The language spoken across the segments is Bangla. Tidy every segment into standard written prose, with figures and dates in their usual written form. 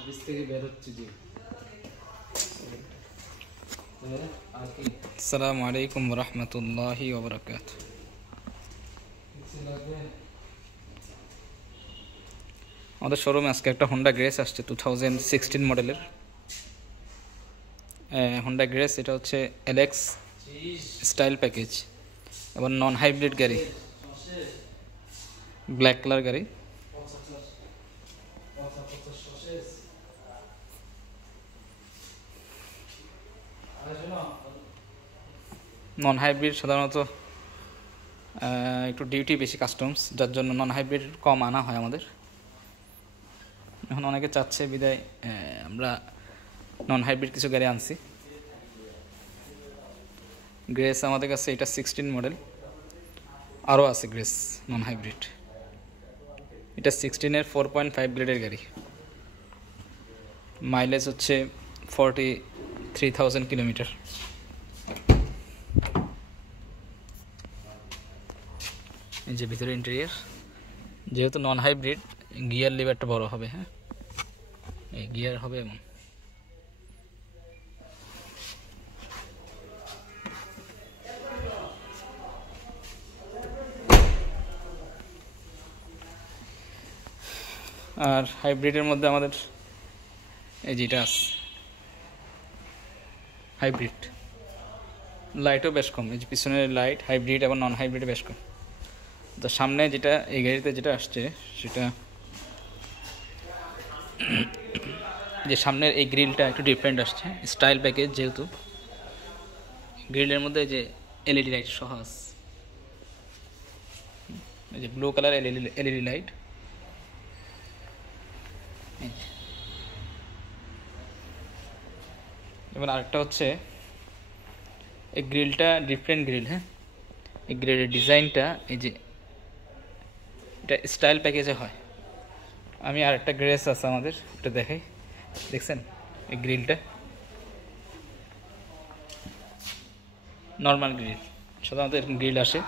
অফিস থেকে বের হচ্ছে জি। আসসালামু আলাইকুম ওয়া রাহমাতুল্লাহি ওয়া বারাকাতুহু। আমাদের শোরুমে আজকে একটা হোন্ডা গ্রেস আসছে 2016 মডেলের। হোন্ডা গ্রেস, এটা হচ্ছে এলএক্স স্টাইল প্যাকেজ এবং নন হাইব্রিড গাড়ি, ব্ল্যাক কালার গাড়ি। নন হাইব্রিড সাধারণত একটু ডিউটি বেশি কাস্টমস, যার জন্য নন হাইব্রিড কম আনা হয় আমাদের। এখন অনেকে চাচ্ছে বিদায় আমরা নন হাইব্রিড কিছু গাড়ি আনছি। গ্রেস আমাদের কাছে এটা 16 মডেল, আরও আছে গ্রেস নন হাইব্রিড। এটা 16-এর 4.5 গ্রেডের গাড়ি। মাইলেজ হচ্ছে 43,000 কিলোমিটার। এই যে ভিতরে ইন্টেরিয়ার, যেহেতু নন হাইব্রিড গিয়ার লিভারটা বড় হবে। হ্যাঁ, এই গিয়ার হবে এমন। আর হাইব্রিডের মধ্যে আমাদের এই যেটা আছে হাইব্রিড, লাইটও বেশ কম। এই যে পিছনের লাইট হাইব্রিড এবং নন হাইব্রিড বেশ কম। তো সামনে যেটা এই গাড়িতে যেটা আসছে সেটা যে সামনের এই গ্রিলটা একটু ডিফারেন্ট আসছে, স্টাইল প্যাকেজ যেহেতু। গ্রিলের মধ্যে যে এলইডি লাইট সহ আছে, এই যে ব্লু কালার এলইডি লাইট। এবার আরেকটা হচ্ছে এই গ্রিলটা ডিফারেন্ট গ্রিল। হ্যাঁ, এই গ্রিলের ডিজাইনটা এই যে এটা স্টাইল প্যাকেজে হয়। আমি আরেকটা গ্রেস আছে আমাদের, এটা দেখাই। দেখছেন এই গ্রিলটা নর্মাল গ্রিল, সাধারণত এরকম গ্রিল আসে।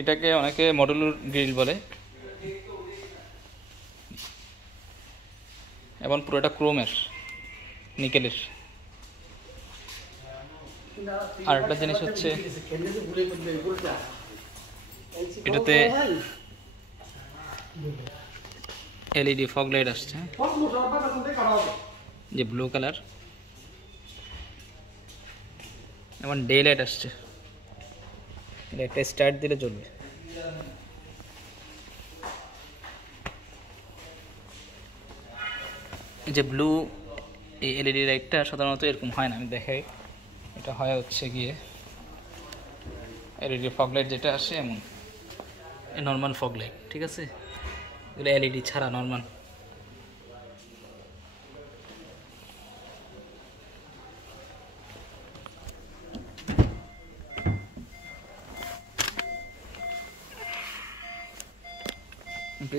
এটাকে অনেকে মডুলার গ্রিল বলে এবং পুরোটা ক্রোমের, নিকেলের। আর একটা জিনিস হচ্ছে এটাতে এলইডি ফগ লাইট আসছে, যে ব্লু কালার, এবং ডে লাইট আসছে। একটা স্টার্ট দিলে চলবে। এই যে ব্লু এই এলইডি লাইটটা সাধারণত এরকম হয় না, আমি দেখাই। এটা হয় হচ্ছে গিয়ে এলইডি ফগ লাইট যেটা আসে এমন নর্মাল ফগ লাইট, ঠিক আছে? এগুলো এলইডি ছাড়া নর্মাল।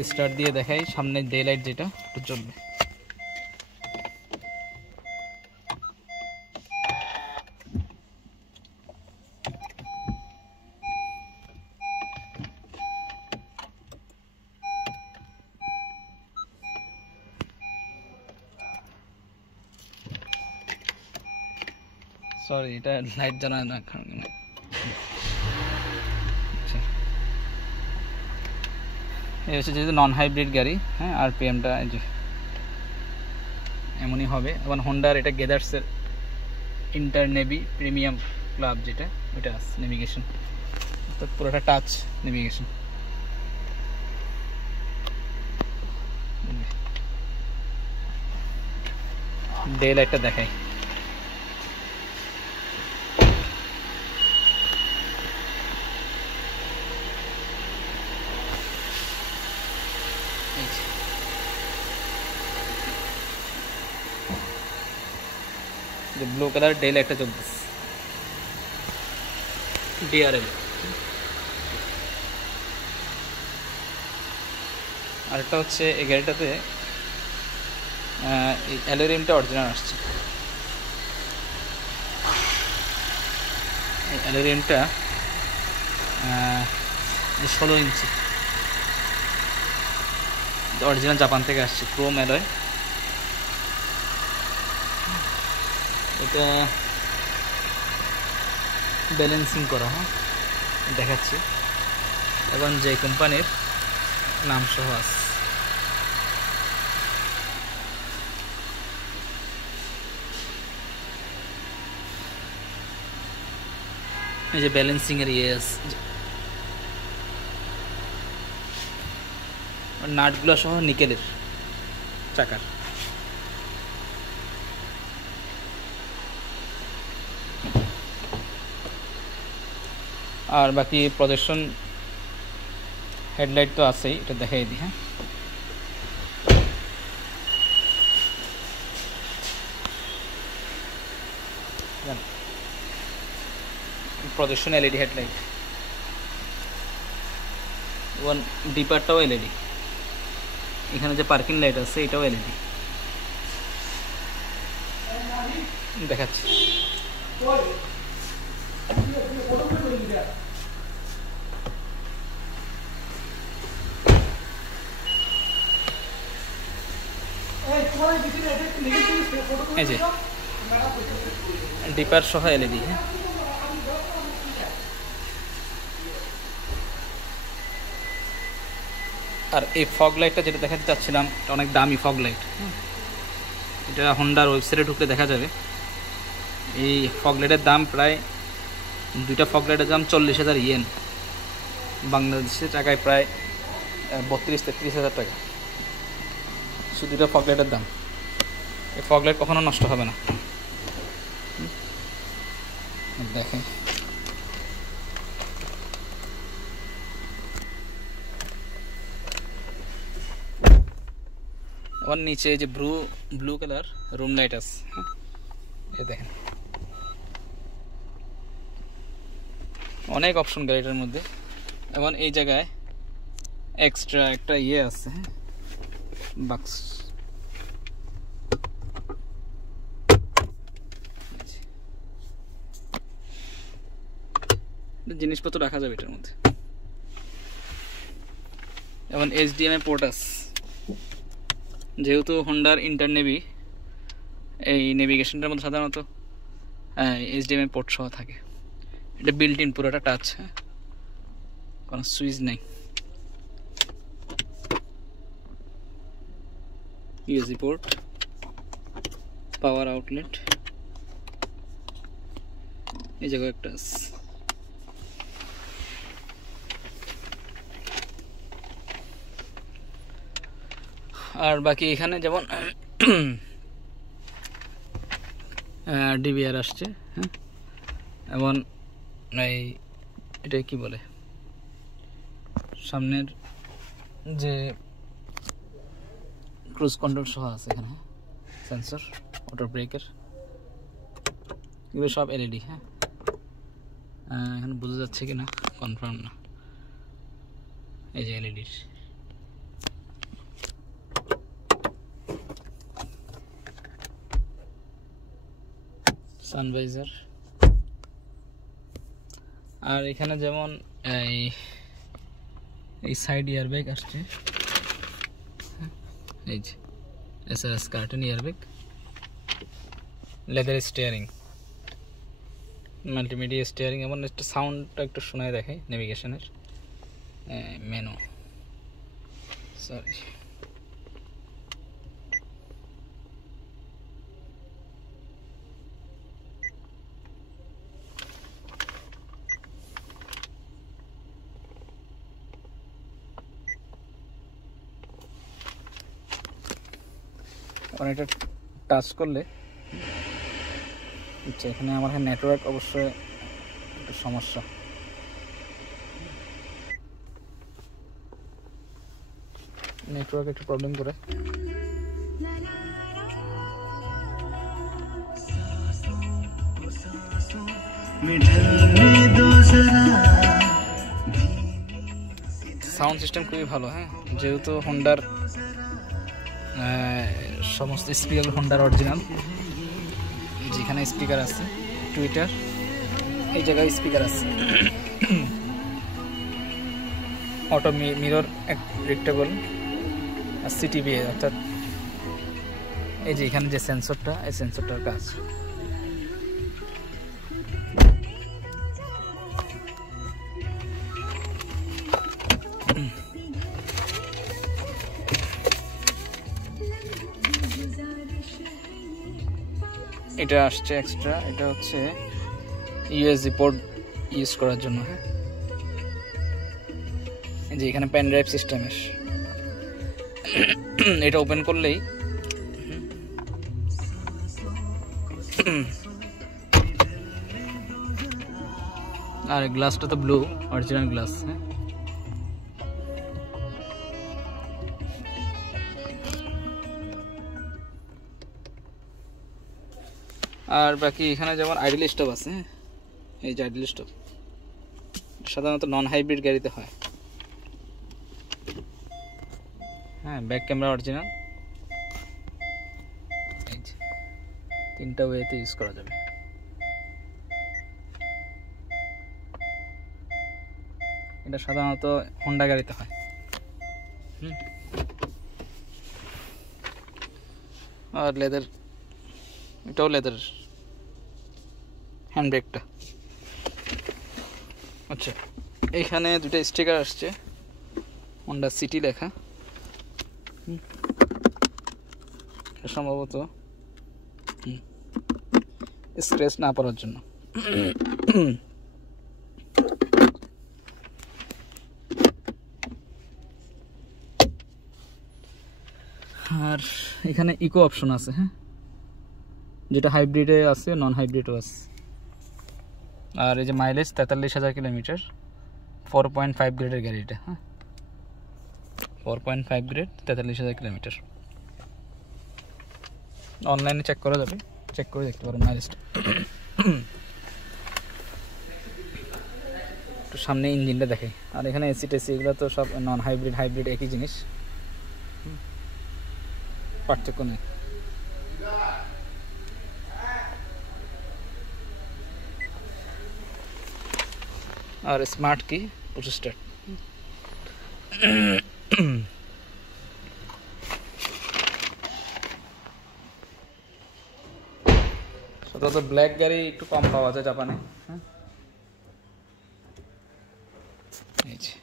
স্টার্ট দিয়ে দেখাই, সামনে ডে লাইট যেটা একটু চলবে। সরি, এটা লাইট জ্বালায় না। এই হচ্ছে যেহেতু নন হাইব্রিড গাড়ি। হ্যাঁ, আরপিএমটা এমনই হবে। এবং হোন্ডার এটা গেদার্সের ইন্টার নেভি প্রিমিয়াম ক্লাব যেটা, ওইটা আছে নেভিগেশন, অর্থাৎ পুরোটা টাচ নেভিগেশন। ডে লাইটটা দেখাই। ব্লু কালার ডে লাইটটা চলতেছে, ডিআরএল। আরেকটা হচ্ছে এই গাড়িটাতে এই অ্যালোরিমটা অরিজিনাল আসছে। এই অ্যালোরিমটা 16 ইঞ্চি, অরিজিনাল জাপান থেকে আসছে, ক্রোম অ্যালয়। এটা ব্যালেন্সিং করা, হ্যাঁ দেখাচ্ছি, এবং যে কোম্পানির নাম সহ আছে। এই যে ব্যালেন্সিং এর নাটগুলো সহ নিকেলের চাকার। আর বাকি প্রজেকশন হেডলাইট তো আছেই, এটা দেখাই দিই। হ্যাঁ, প্রজেকশন এলইডি হেডলাইট, এবং ডিপারটাও এলইডি। এখানে যে পার্কিং লাইট আছে এটাও এলইডি। দেখাচ্ছি, এই যে ডিপার সহ এলইডি। হ্যাঁ, আর এই ফগ লাইটটা যেটা দেখাতে চাচ্ছিলাম, এটা অনেক দামি ফগ লাইট। এটা হোন্ডার ওয়েবসাইটে ঢুকলে দেখা যাবে। এই ফগ লাইটের দাম প্রায়, দুইটা ফগ লাইটের দাম 40,000 ইয়েন, বাংলাদেশের টাকায় প্রায় 32-33,000 টাকা, শুধু দুইটা ফগ লাইটের দাম। এই ফগ লাইট কখনো নষ্ট হবে না। দেখেন, আমার নিচে যে ব্লু কালার রুম লাইট আছে। এই দেখেন, অনেক অপশন গাড়িটার মধ্যে। এবং এই জায়গায় এক্সট্রা একটা আছে, বাক্স। জিনিসপত্র রাখা যাবে এটার মধ্যে। এবং HDMI পোর্ট আছে, যেহেতু হোন্ডার ইন্টারনেভি, এই নেভিগেশনটার মধ্যে সাধারণত HDMI পোর্ট সহ থাকে। এটা বিল্ট ইন, পুরোটা টাচ, হ্যাঁ, কোনো সুইচ নেই। USB পোর্ট, পাওয়ার আউটলেট, এই জায়গায় একটা আছে। আর বাকি এখানে যেমন DVR আসছে, হ্যাঁ, এবং এটা কি বলে, সামনের যে ক্রুজ কন্ট্রোল সহ আছে এখানে, সেন্সর, অটো ব্রেকের, এগুলো সব এলইডি। হ্যাঁ, এখানে বোঝা যাচ্ছে কি না কনফার্ম না। এই যে এলইডির সানভাইজার। আর এখানে যেমন এই সাইড এয়ারব্যাগ আসছে, এই যে SRS carton airbag, leather steering, multimedia steering, এবং একটা সাউন্ডটা একটু শোনায় দেখায় নেভিগেশনের মেনু। সরি, এটা টাচ করলে, আচ্ছা, এখানে আমার নেটওয়ার্ক অবশ্যই একটু সমস্যা। নেটওয়ার্ক একটু প্রবলেম করে। সাউন্ড সিস্টেম খুবই ভালো। হ্যাঁ, যেহেতু হোন্ডার সমস্ত স্পিকার হোন্ডার অরিজিনাল, যেখানে স্পিকার আছে টুইটার, এই জায়গায় স্পিকার আছে। অটো মিরর রেক্টেবল আর সিটিভি, অর্থাৎ এই যে এখানে যে সেন্সরটা, এই সেন্সরটার কাজ। এটা আসছে এক্সট্রা, এটা হচ্ছে ইউএসবি পোর্ট ইউজ করার জন্য। হ্যাঁ, এই যে এখানে পেন ড্রাইভ সিস্টেমের, এটা ওপেন করলেই আর গ্লাসটা তো ব্লু, অরিজিনাল গ্লাস। হ্যাঁ, আর বাকি এখানে যেমন আইডল স্টপ আছে। হ্যাঁ, এই যে আইডল স্টপ সাধারণত নন হাইব্রিড গাড়িতে হয়। হ্যাঁ, ব্যাক ক্যামেরা অরিজিনাল, এই যে 3টা ওয়েতে ইউজ করা যাবে। এটা সাধারণত হোন্ডা গাড়িতে হয়। আর লেদার, এটাও লেদার হ্যান্ড ব্রেকটা। আচ্ছা, এইখানে দুটো স্টিকার আসছে, হোন্ডা সিটি লেখা, সম্ভবত স্ক্র্যাচ না পড়ার জন্য। আর এখানে ইকো অপশন আছে। হ্যাঁ, যেটা হাইব্রিডে আছে, নন হাইব্রিডও আছে। আর এই যে মাইলেজ 43,000 কিলোমিটার, 4.5 গ্রেডের গাড়ি এটা। হ্যাঁ, 4.5 গ্রেড, 43,000 কিলোমিটার। অনলাইনে চেক করা যাবে, চেক করে দেখতে পারেন মাইলেজটা। একটু সামনে ইঞ্জিনটা দেখে। আর এখানে এসি টেসি এগুলো তো সব নন হাইব্রিড হাইব্রিড একই জিনিস, পার্থক্য নেই। আর স্মার্ট কি পুশ স্টার্ট। সাধারণত ব্ল্যাক গাড়ি একটু কম পাওয়া যায় জাপানে। এই যে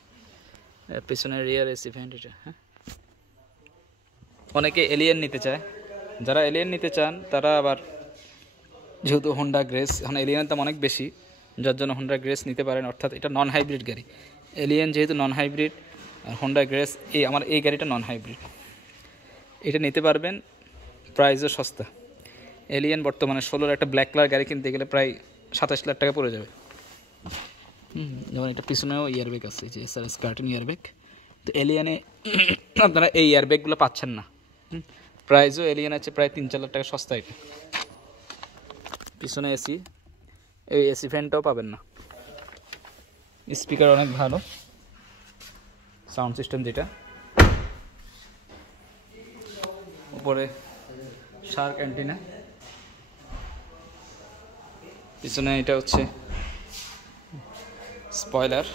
পিছনের রিয়ার এসি ভেন্ট এটা। হ্যাঁ, অনেকে এলিয়েন নিতে চায়। যারা এলিয়েন নিতে চান তারা আবার, যেহেতু হোন্ডা গ্রেস এখন এলিয়েনের দাম অনেক বেশি, যার জন্য হোন্ডা গ্রেস নিতে পারেন। অর্থাৎ এটা নন হাইব্রিড গাড়ি। এলিয়েন যেহেতু নন হাইব্রিড, আর হোন্ডা গ্রেস আমার এই গাড়িটা নন হাইব্রিড, এটা নিতে পারবেন। প্রাইসও সস্তা। এলিয়েন বর্তমানে 16-র একটা ব্ল্যাক কালার গাড়ি কিনতে গেলে প্রায় 27 লাখ টাকা পড়ে যাবে। যেমন এটা পিছনেও ইয়ারব্যাগ আছে, যে এসআরএস কার্টুন ইয়ারব্যাগ। তো এলিয়েনে আপনারা এই ইয়ারব্যাগগুলো পাচ্ছেন না। প্রাইসও এলিয়েন আছে প্রায় 3-4 লাখ টাকা সস্তা। এটা পিছনে এসি, এই এসি ফ্যানটাও পাবেন না। স্পিকার অনেক ভালো, সাউন্ড সিস্টেম যেটা। উপরে শার্ক অ্যান্টিনা, পিছনে এটা হচ্ছে স্পয়লার,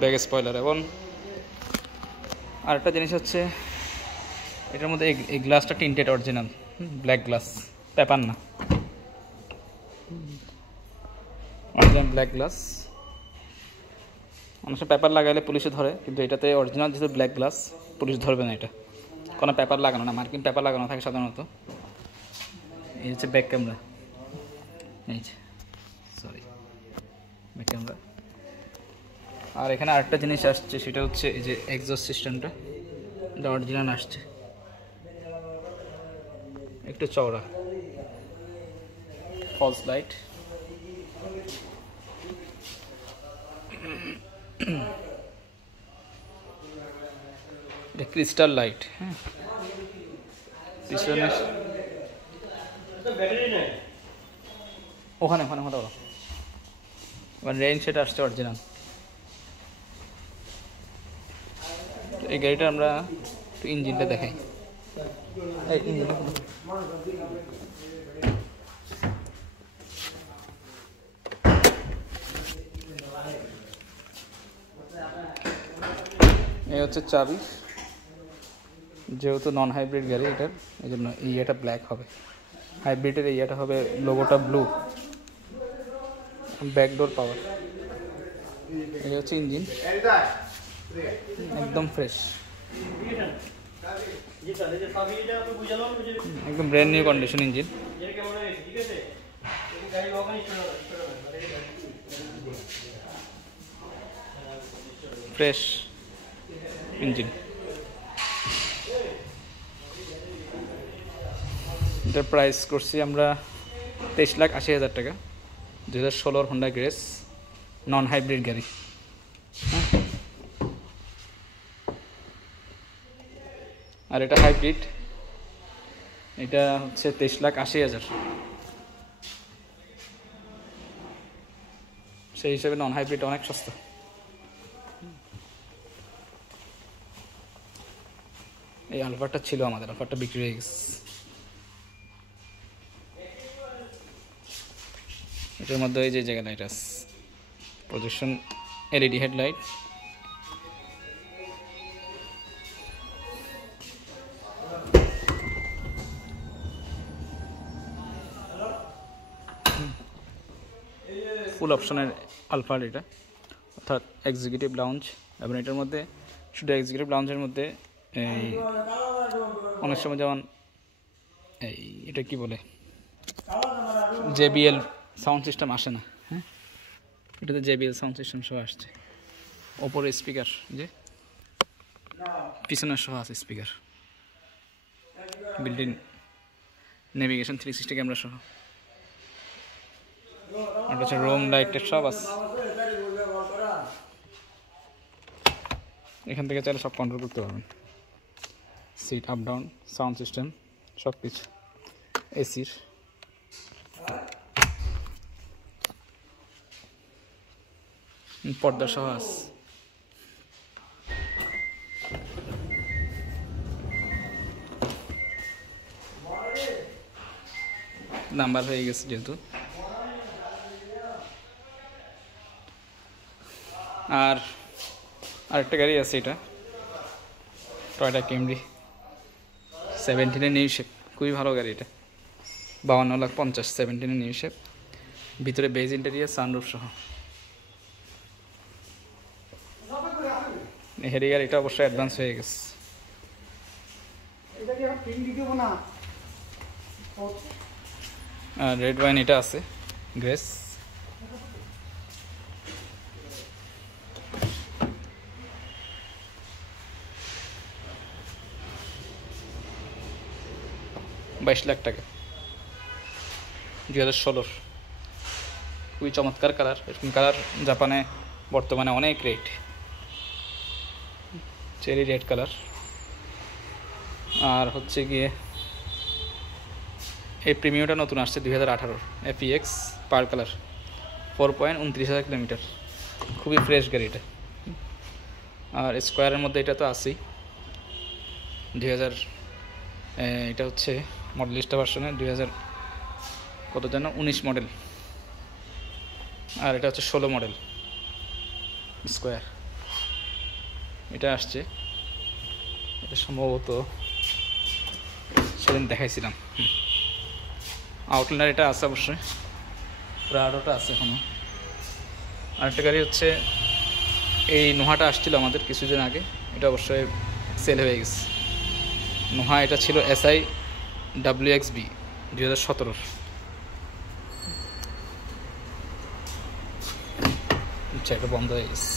ব্যাক স্পয়লার। এবং আরেকটা জিনিস হচ্ছে এটার মধ্যে এই গ্লাসটা tinted original black glass, paper না, অরিজিনাল ব্ল্যাক গ্লাস। মানুষের পেপার লাগাইলে পুলিশে ধরে, কিন্তু এটাতে অরিজিনাল যেহেতু ব্ল্যাক গ্লাস, পুলিশ ধরবে না। এটা কোনো পেপার লাগানো না, মার্কিন পেপার লাগানো থাকে সাধারণত। এই হচ্ছে ব্যাক ক্যামেরা, এই যে সরি ব্যাক ক্যামেরা। আর এখানে আরেকটা জিনিস আসছে, সেটা হচ্ছে এই যে এক্সজস্ট সিস্টেমটা, এটা অরিজিনাল আসছে, একটু চওড়া, ফলস লাইট। এটা ক্রিস্টাল লাইট। হ্যাঁ, পিছনে ওখানে ওখানে ওখানে ওখানে রেইন সেট আসছে অরিজিনাল। এই গাড়িটা আমরা একটু ইঞ্জিনটা দেখাই। এই ইঞ্জিনটা এই হচ্ছে চাবি, যেহেতু নন হাইব্রিড গাড়ি এটার, এই জন্য ইয়েটা ব্ল্যাক হবে। হাইব্রিডের ইয়েটা হবে লোগোটা ব্লু। ব্যাকডোর পাওয়ার। এই হচ্ছে ইঞ্জিন, একদম ফ্রেশ, একদম brand new condition engine. Fresh engine. এটার প্রাইস করছি আমরা 23,80,000 টাকা। 2016 হোন্ডা গ্রেস, নন হাইব্রিড গাড়ি। আর এটা হাইব্রিড, এটা হচ্ছে 23,80,000। সেই হিসাবে নন হাইব্রিড অনেক সস্তা। এই আলফাটা ছিল আমাদের, আলফাটা বিক্রি হয়ে গেছে। এটার মধ্যে এই যে জায়গা লাইট আছে, প্রজেকশন এলইডি হেডলাইট। ফুল অপশনের আলফার এটা, অর্থাৎ এক্সিকিউটিভ লাউঞ্জ। এবং এটার মধ্যে শুধু এক্সিকিউটিভ লাউঞ্জের মধ্যে এই অনেক সময় যেমন এই এটা কি বলে JBL সাউন্ড সিস্টেম আসে না, হ্যাঁ এটাতে JBL সাউন্ড সিস্টেম সহ আসছে। ওপরে স্পিকার, যে পিছনের সহ আছে স্পিকার, বিল্ট-ইন নেভিগেশন 360 ক্যামেরা সহ। আর হচ্ছে রুম লাইটের সব আছে, এখান থেকে চাইলে সব কন্ট্রোল করতে পারবেন। Sit up down, sound system সব কিছু, এসির। পর্দা সহ আছে। নাম্বার হয়ে গেছে যেহেতু। আর আরেকটা গাড়ি আছে, এটা টয়োটা ক্যামরি 17 নিউ শেপ, খুবই ভালো গাড়ি এটা। 52,50,000, 17 নিউ শেপ, ভিতরে বেজ ইন্টেরিয়ার, সানরুফ সহ। হেরি গাড়ি, এটা অবশ্যই অ্যাডভান্স হয়ে গেছে। আর রেড ওয়াইন এটা আছে, গ্রেস। $22,00,000 টাকা, 2016। খুবই চমৎকার কালার। এরকম কালার জাপানে বর্তমানে অনেক রেট। Cherry red colour. আর হচ্ছে গিয়ে এই প্রিমিয়ামটা নতুন আসছে 2018 FEX পার কালার, 4.29,000 কিলোমিটার, খুবই ফ্রেশ গাড়ি এটা। আর স্কোয়ারের মধ্যে এটা তো আছেই, 2000 এটা হচ্ছে মডেলিস্টা ভার্সনের 2000 কত যেন 19 মডেল। আর এটা হচ্ছে 16 মডেল স্কোয়ার। এটা আসছে, এটা সম্ভবত সেদিন দেখাইছিলাম। আউটলাইনার এটা আছে অবশ্যই, প্রাডোটা আছে এখনো। আরেকটা গাড়ি হচ্ছে এই নোহাটা আসছিল আমাদের কিছুদিন আগে, এটা অবশ্যই সেল হয়ে গেছে। নোহা এটা ছিল SI WXB 2017। আচ্ছা, এটা বন্ধ হয়ে গেছে।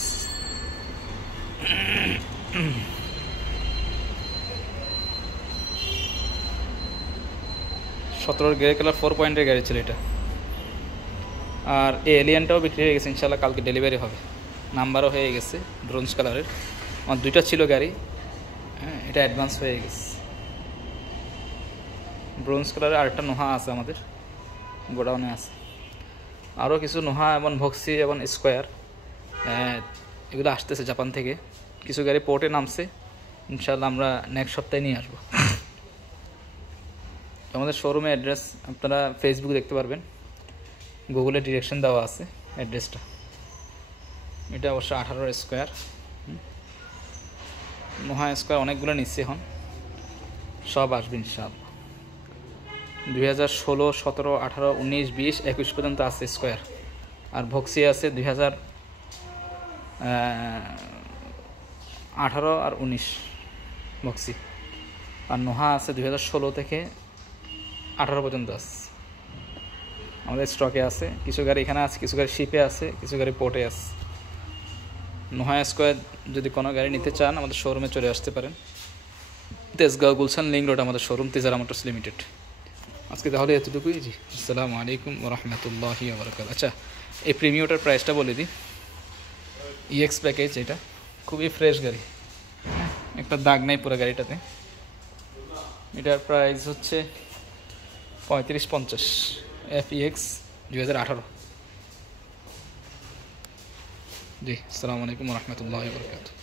17 গ্রে কালার 4 পয়েন্টের গাড়ি ছিল এটা। আর এই এলিয়ানটাও বিক্রি হয়ে গেছে, ইনশাল্লাহ কালকে ডেলিভারি হবে। নাম্বারও হয়ে গেছে ব্রোঞ্জ কালারের। আমার দুইটা ছিল গাড়ি, হ্যাঁ এটা অ্যাডভান্স হয়ে গেছে। ব্রোঞ্জ কালারের আরেকটা নোহা আছে আমাদের গোডাউনে আছে। আরও কিছু নোহা এবং ভক্সি এবং স্কোয়ার এগুলো আসতেছে জাপান থেকে। কিছু গাড়ি পোর্টে নামছে, ইনশাল্লাহ আমরা নেক্সট সপ্তাহে নিয়ে আসবো। আমাদের শোরুমে অ্যাড্রেস আপনারা ফেসবুকে দেখতে পারবেন, গুগলে ডিরেকশন দেওয়া আছে অ্যাড্রেসটা। এটা অবশ্য 18 স্কোয়ার। নোহা স্কোয়ার অনেকগুলো নিচ্ছে এখন, সব আসবে ইনশাআল্লাহ। 2016, 17, 18, 19, 20, 21 পর্যন্ত আছে স্কোয়ার। আর ভক্সি আছে 2018 আর 19 ভক্সি। আর নোহা আছে 2016 থেকে 18 পর্যন্ত আছে আমাদের স্টকে আছে। কিছু গাড়ি এখানে আছে, কিছু গাড়ি শিপে আছে, কিছু গাড়ি পোর্টে আছে। নোহা স্কোয়ার যদি কোনো গাড়ি নিতে চান আমাদের শোরুমে চলে আসতে পারেন। তেজগাঁও গুলশান লিঙ্ক রোড আমাদের শোরুম, তেজারা মোটরস লিমিটেড। আজকে তাহলে এতটুকুই। জি, আসসালামু আলাইকুম ওয়া রাহমাতুল্লাহি ওয়া বারাকাতুহু। আচ্ছা, এই প্রিমিওটার প্রাইসটা বলে দিই। ইএক্স প্যাকেজ, এটা খুবই ফ্রেশ গাড়ি, একটা দাগ নাই পুরো গাড়িটাতে। এটার প্রাইস হচ্ছে 3550, FEX 2018। জি, আসসালামু আলাইকুম ওয়া রাহমাতুল্লাহি ওয়া বারাকাতুহু।